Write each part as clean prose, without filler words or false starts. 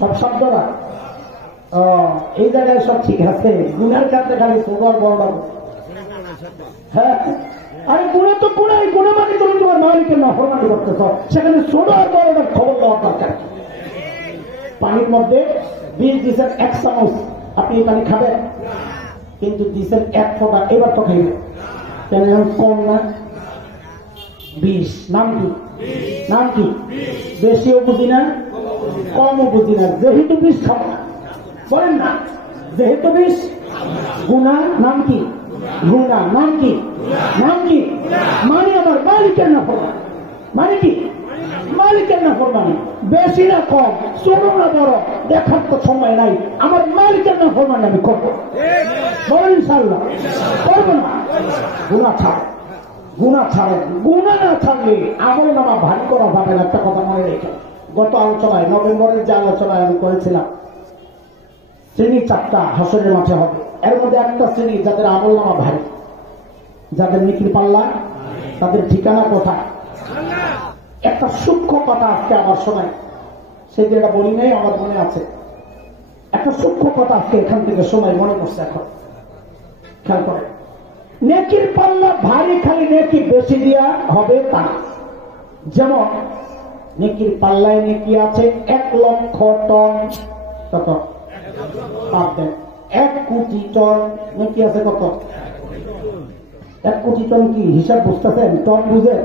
সব শব্দরা এই জায়গায় সব ঠিক আছে, গুণের কাছে খালি সুগার বড় লাগবে। হ্যাঁ, আরে গুণে তো গুণাই, গুণে মানে তুমি তোমার মালিকের নাফরমানি করতেছ, সেখানে ছোট আর বড়টার খবর দেওয়ার দরকার। পানির মধ্যে বিষ দিচ্ছেন 1 চামচ, আপনি এই পানি খাবেন, কিন্তু দিচ্ছেন 1 ফোঁটা, এবার তো খাইবেন কেন? কম না বিষ, নাম কি? নাম কি? বেশিও বুঝি না, কমও বুঝি না, যেহেতু বিষ খাবো না, বলেন না, যেহেতু বিষ। গুণা নাম কি? গুণা নাম কি? নাম কি? মানে আমার মালিকের নাফরমানি। মানে কি? মালিকের নাফরমানি। বেশি না কম, ছোট না বড়, দেখার তো সময় নাই, আমার মালিকের নাফরমানি আমি করবো। বলেন ইনশাআল্লাহ করবো না। গুণা ছাড়, গুণা ছাড়েন। গুণা না ছাড়লে আমল নামা ভারী করা যাবে না। একটা কথা মনে রেখে, গত আলোচনায়, নভেম্বরের যে আলোচনায় আমি করেছিলাম, শ্রেণী 4টা হাসরের মাঠে হবে। এর মধ্যে একটা শ্রেণী যাদের আমল নামা ভারী, যাদের নেকির পাল্লা, তাদের ঠিকানা কোথায়? একটা সূক্ষ্ম কথা আজকে আমার শোনায়, সে যেটা বলি নাই আমার মনে আছে। একটা সূক্ষ্ম কথা আজকে এখান থেকে শোনায়, মনে করছে এখন। খেয়াল করে, নেকির পাল্লা ভারী খালি নেকি বেশি দিয়া হবে তা। যেমন নেকির পাল্লায় নেকি আছে 1 লক্ষ টন, কত? 1 কোটি টন নেকি আছে কত? 1 কোটি টন কি হিসাব বুঝতেছেন? টন বুঝে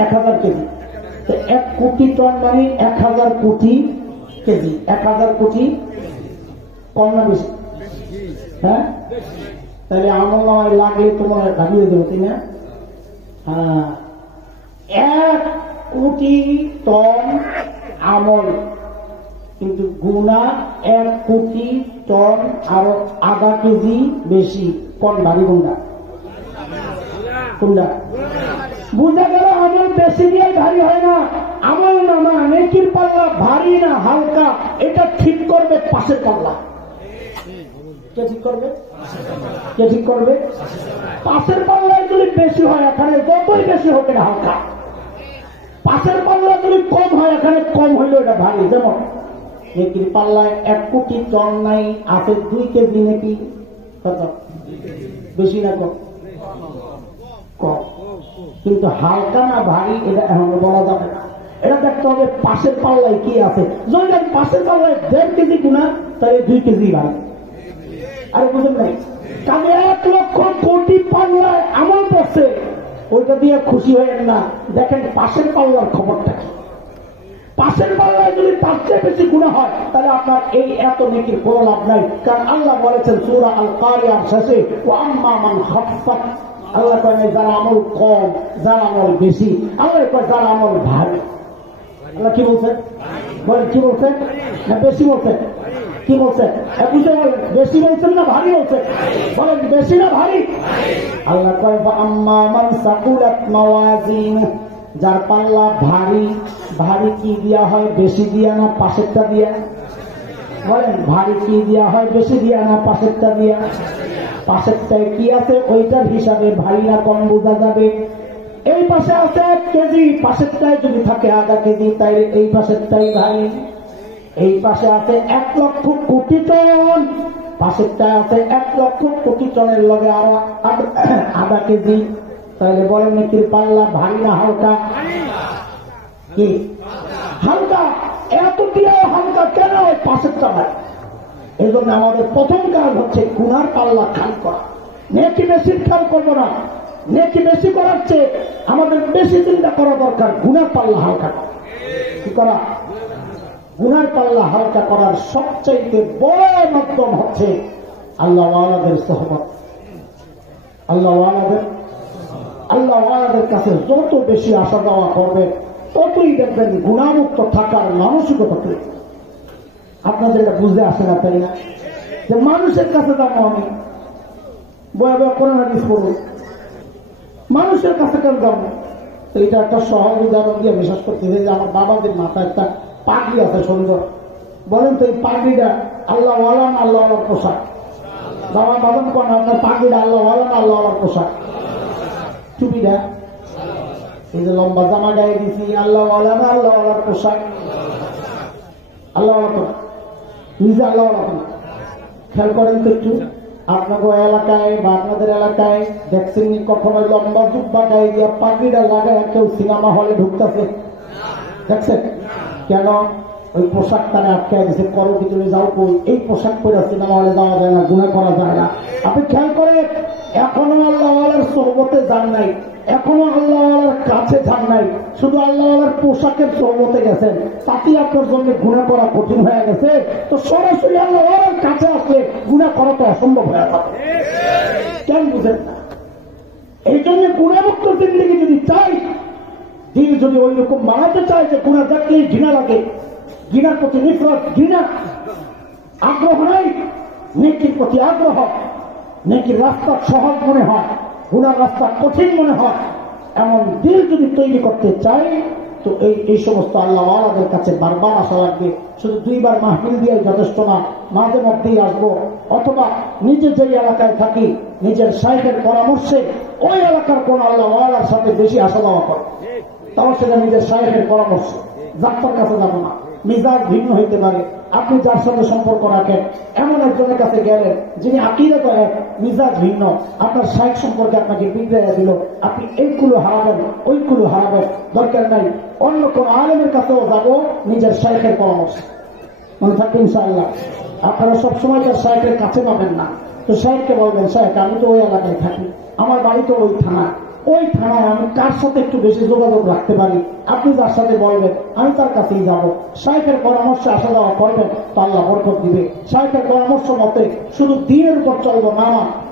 1000 কেজি। 1 কোটি টন মানে 1000 কোটি কেজি। 1000 কোটি কম না বেশি? হ্যাঁ, তাহলে আমল নামায় লাগলে তোমার ভাবিয়ে দেবো, তাই না? 1 কোটি টন আমল, কিন্তু গুণা 1 কোটি টন আরো আধা কেজি বেশি। কোন ভারী? কোনটা? কোনটা? বুঝা গেল আমল বেশি দিয়ে ভারী হয় না। আমল নামা নেকির পাল্লা ভারী না হালকা, এটা ঠিক করবে পাশের পাল্লা। কে ঠিক করবে? কে ঠিক করবে? পাশের পাল্লায় যদি বেশি হয়, এখানে যতই বেশি হোক এটা হালকা। পাশের পাল্লা যদি কম হয়, এখানে কম হইল এটা ভারী। যেমন নেকির পাল্লায় 1 কোটি টন নাই, আছে 2 কেজি নেকি। কত? বেশি না কম? কম। কিন্তু হালকা না ভারী এটা এখন বলা যাবে না। এটা দেখতে হবে পাশের পাল্লায় কি আছে। যদি পাশের পাল্লায় 1.5 কেজি গুণা, তাহলে 2 কেজি ভারী। আরে বুঝলেন নাই? কাজে 1 লক্ষ কোটি পাল্লায় আমল করছে, ওইটা দিয়ে খুশি হয়েন না। দেখেন পাশের পাল্লার খবরটা কি। পাশের পাল্লায় যদি তার চেয়ে বেশি গুনাহ হয়, তাহলে আপনার এই এত নেকির কোনো লাভ নাই। কারণ আল্লাহ বলেছেন সূরা আল কারিয়ার শেষে, ওয়া আম্মা মান খাফফাত, আল্লাহ কয় যারা আমল কম, যারা আমল বেশি। আল্লাহ কয় যারা আমল ভারী। আল্লাহ কি বলছেন? বলেন কি বলছেন? না বেশি বলছেন? কি বলছেন? বুঝে বলেন, বেশি বলছেন না ভারী বলছেন? বলেন বেশি না ভারী? আল্লাহ কয় ওয়া আম্মা মান সাকুলাত মাওয়াজিনু, যার পাল্লা ভারী। ভারী কি দিয়া হয়? বেশি দিয়া না পাশেরটা দিয়া? বলেন ভারী কি দিয়া হয়? বেশি দিয়া না পাশেরটা দিয়া? পাশেরটায় কি আছে ওইটার হিসাবে ভারী না কম বোঝা যাবে। এই পাশে আছে 1 কেজি, পাশেরটায় যদি থাকে আধা কেজি, তাই এই পাশেরটাই ভারী। এই পাশে আছে 1 লক্ষ কোটি টন, পাশেরটায় আছে 1 লক্ষ কোটি টনের লগে আরো আধা কেজি। তাহলে বলেন নেকির পাল্লা ভারী না হালকা? কি হালকা? এত দিয়েও হালকা কেন? পাশের চালায়। এই জন্য আমাদের প্রথম কাজ হচ্ছে গুনার পাল্লা খালি করা। নেকি বেশি খেয়াল করবো না, নেকি বেশি করার চেয়ে আমাদের বেশি চিন্তা করা দরকার গুনার পাল্লা হালকা করা। কি করা? গুনার পাল্লা হালকা করার সবচাইতে বড় মাধ্যম হচ্ছে আল্লাহ ওয়ালাদের সোহবত। আল্লাহ ওয়ালাদের কাছে যত বেশি আসা যাওয়া করবে, ততই দেখবেন গুণামুক্ত থাকার মানসিকতা তৈরি। আপনাদের এটা বুঝতে আসে না, তাই না? যে মানুষের কাছে যাবো আমি, বয়া কোরআন হাদিস পড়ব, মানুষের কাছে কেন যাবো? এটা একটা সহজ উদাহরণ দিয়ে বিশ্বাস করতেছে যে আমার বাবাদের মাথায় একটা পাগড়ি আছে সুন্দর। বলেন তো এই পাগড়িটা আল্লাহ ওয়ালা না আল্লাহ ওয়ালার পোশাক? বাবা বাদন কোন আপনার পাগড়িটা আল্লাহ ওয়ালা না আল্লাহ ওয়ালার পোশাক? টুপিটা, এই যে লম্বা জামা গায়ে দিছি, আল্লাহ ওয়ালা না আল্লাহ ওয়ালার পোশাক? আল্লাহ নিজে আল্লাহ খেয়াল করেন তো একটু। আপনাদের এলাকায় বা আপনাদের এলাকায় দেখছেন কখনো লম্বা জুব্বা গায়ে দিয়ে পাগড়িটা লাগায় কেউ সিনেমা হলে ঢুকতেছে? দেখছেন? কেন? ওই পোশাক তারা আটকায় দিচ্ছে, করো ভিতরে যাও কই, এই পোশাক পরে সিনেমা হলে যাওয়া যায় না, গুনাহ করা যায় না। আপনি খেয়াল করে এখনো আল্লাহর সোহবতে যান নাই, এখনো আল্লাহর কাছে যান নাই, শুধু আল্লাহর পোশাকের সোহবতে গেছেন, তাতেই আপনার জন্য গুনাহ করা কঠিন হয়ে গেছে। তো সরাসরি আল্লাহর কাছে আসলে গুনাহ করা তো অসম্ভব হয়ে যাবে। কেন বুঝেন না? এই জন্য গুনাহমুক্ত জিন্দেগি যদি চাই, দিল যদি ওই রকম বানাতে চায় যে গুনাহ দেখলেই ঘৃণা লাগে, ঘৃণার প্রতি নিফরত, ঘৃণা, আগ্রহ নাই, নেকির প্রতি আগ্রহ, নেকির রাস্তা সহজ মনে হয়, গুনার রাস্তা কঠিন মনে হয়, এমন দিল যদি তৈরি করতে চাই তো এই সমস্ত আল্লাহওয়ালাদের কাছে বারবার আসা লাগবে। শুধু 2 বার মাহফিল দিয়ে যথেষ্ট না, মাঝে মধ্যেই আসবো, অথবা নিজে যেই এলাকায় থাকি নিজের শাইখের পরামর্শে ওই এলাকার কোন আল্লাহওয়ালার সাথে বেশি আসা যাওয়া করে, তাও সেটা নিজের শাইখের পরামর্শ, ডাক্তার কাছে যাবো না। মিজাজ ভিন্ন হইতে পারে, আপনি যার সাথে সম্পর্ক রাখেন এমন একজনের কাছে গেলেন যিনি আকীদা তো এক, মিজাজ ভিন্ন, আপনার শাইখ সম্পর্কে আপনাকে বিগড়াইয়া দিল, আপনি এইগুলো হারাবেন ওইগুলো হারাবেন, দরকার নাই। অন্য কোন আলেমের কাছেও যাবো নিজের শাইখের পরামর্শ, মনে থাকবে ইনশাআল্লাহ। আপনারা সবসময় তার শাইখের কাছে পাবেন না, তো শাইখকে বলবেন, শাইখ আমি তো ওই এলাকায় থাকি, আমার বাড়ি তো ওই থানা, ওই থানায় আমি কার সাথে একটু বেশি যোগাযোগ রাখতে পারি, আপনি যার সাথে বলবেন আমি তার কাছেই যাব। শাইখের পরামর্শে আসা যাওয়া করবেন তো আল্লাহ বরকত দিবে। শাইখের পরামর্শ মতে শুধু দ্বীনের উপর চলবো না,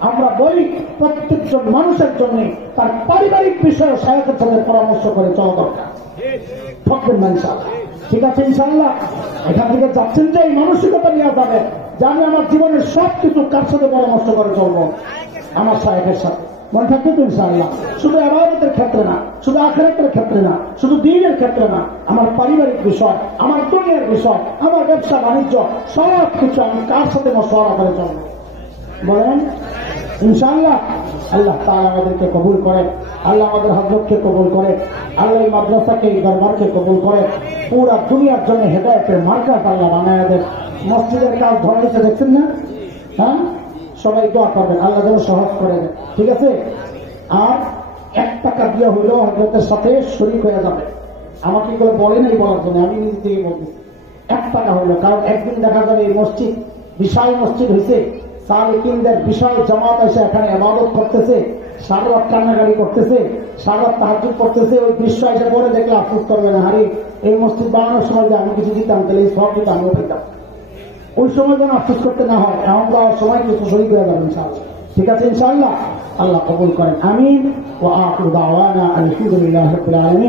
আমরা বলি প্রত্যেকজন মানুষের জন্য তার পারিবারিক বিষয়ে শাইখের সাথে পরামর্শ করে চলা দরকার। থাকবেন না ইনশাআল্লাহ? ঠিক আছে ইনশাআল্লাহ? এখান থেকে যাচ্ছেন যে এই মানসিকতা নিয়ে যাবেন যে আমি আমার জীবনের সবকিছু কার সাথে পরামর্শ করে চলবো, আমার শাইখের সাথে। মনে থাকবে তো ইনশাআল্লাহ? শুধু ইবাদতের ক্ষেত্রে না, শুধু আখিরাতের ক্ষেত্রে না, শুধু দ্বীনের ক্ষেত্রে না, আমার পারিবারিক বিষয়, আমার দুনিয়ার বিষয়, আমার ব্যবসা বাণিজ্য, সব কিছু আমি কার সাথে মশওয়ারা করে চলবো, বলেন ইনশাআল্লাহ? আল্লাহ তাআলা আমাদেরকে কবুল করেন, আল্লাহ আমাদের হযরতকে কবুল করেন, আল্লাহ এই মাদ্রাসাকে, এই দরবারকে কবুল করেন, পুরা দুনিয়ার জন্য হেদায়েতের মার্কাজ আল্লাহ বানায় দেন। মসজিদের কাজ ধরেছে দেখছেন না? হ্যাঁ, সবাই দোয়া করবেন আল্লাহ যেন সহজ করে দেন, ঠিক আছে? আর 1 টাকা দিয়ে হইলেও হযরতের সাথে শরীক হয়ে যাবে। আমাকে এগুলো বলে নাই বলার জন্য, আমি নিজে থেকে বলতেছি 1 টাকা হইলো। কারণ একদিন দেখা যাবে এই মসজিদ বিশাল মসজিদ হয়েছে, সালেকিনদের বিশাল জামাত এসে এখানে ইবাদত করতেছে, সারা রাত কান্নাকাটি করতেছে, সারা রাত তাহাজ্জুদ করতেছে, ওই দৃশ্য এসে পরে দেখলে আফসোস করবে না, আরে এই মসজিদ বানানোর সময় যে আমি কিছু দিতাম তাহলে এই সব দিতে আমিও পেতাম। ওই সময় যেন আফসোস করতে না হয়, এমন যাওয়ার সময় কিছু শরীক হয়ে যাবে ইনশাআল্লাহ। ঠিক আছে ইনশাআল্লাহ? আল্লাহ কবুল করেন, আমিন। ওয়া আখিরু দাওয়ানা আলহামদুলিল্লাহি রাব্বিল আলামিন।